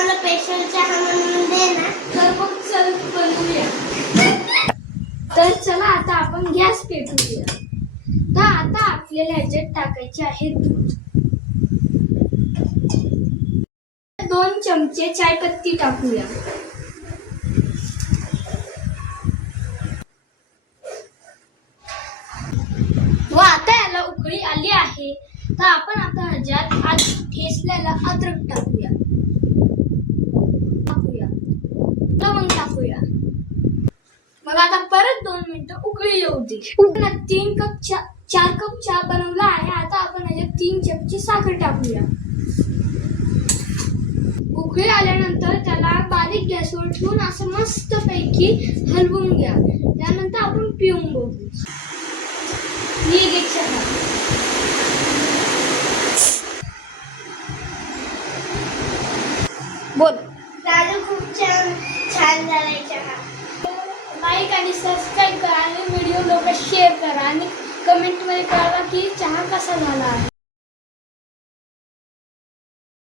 मला स्पेशल चहा म्हणून दे ना. तर मग चल बनवूया. तर चला आता आपण गॅस पेटवूया. तर आता आपल्याला ह्याच्यात टाकायचे आहे दूध. 2 चमचे चायपत्ती टाकूया. व आता याला उकळी आली आहे. तर आपण आता ह्याच्यात ठेचलेला अद्रक टाकूया. लवंग टाकूया. मग आता परत 2 मिनिटं उकळी येऊ दे. 4 कप चहा बनवला आहे. आता आपण ह्याच्यात 3 चमचे साखर टाकूया. उकळी आल्यानंतर त्याला बारीक गॅसवर ठेवून असं मस्त पैकी हलवून घ्या. त्यानंतर आपण पिऊन बघू. ही घे चहा. बोल. दादा खूप छान झालाय चहा. लाईक आणि सबस्क्राईब करा आणि व्हिडिओ लोक शेअर करा आणि कमेंटमध्ये कळवा की चहा कसा झाला आहे.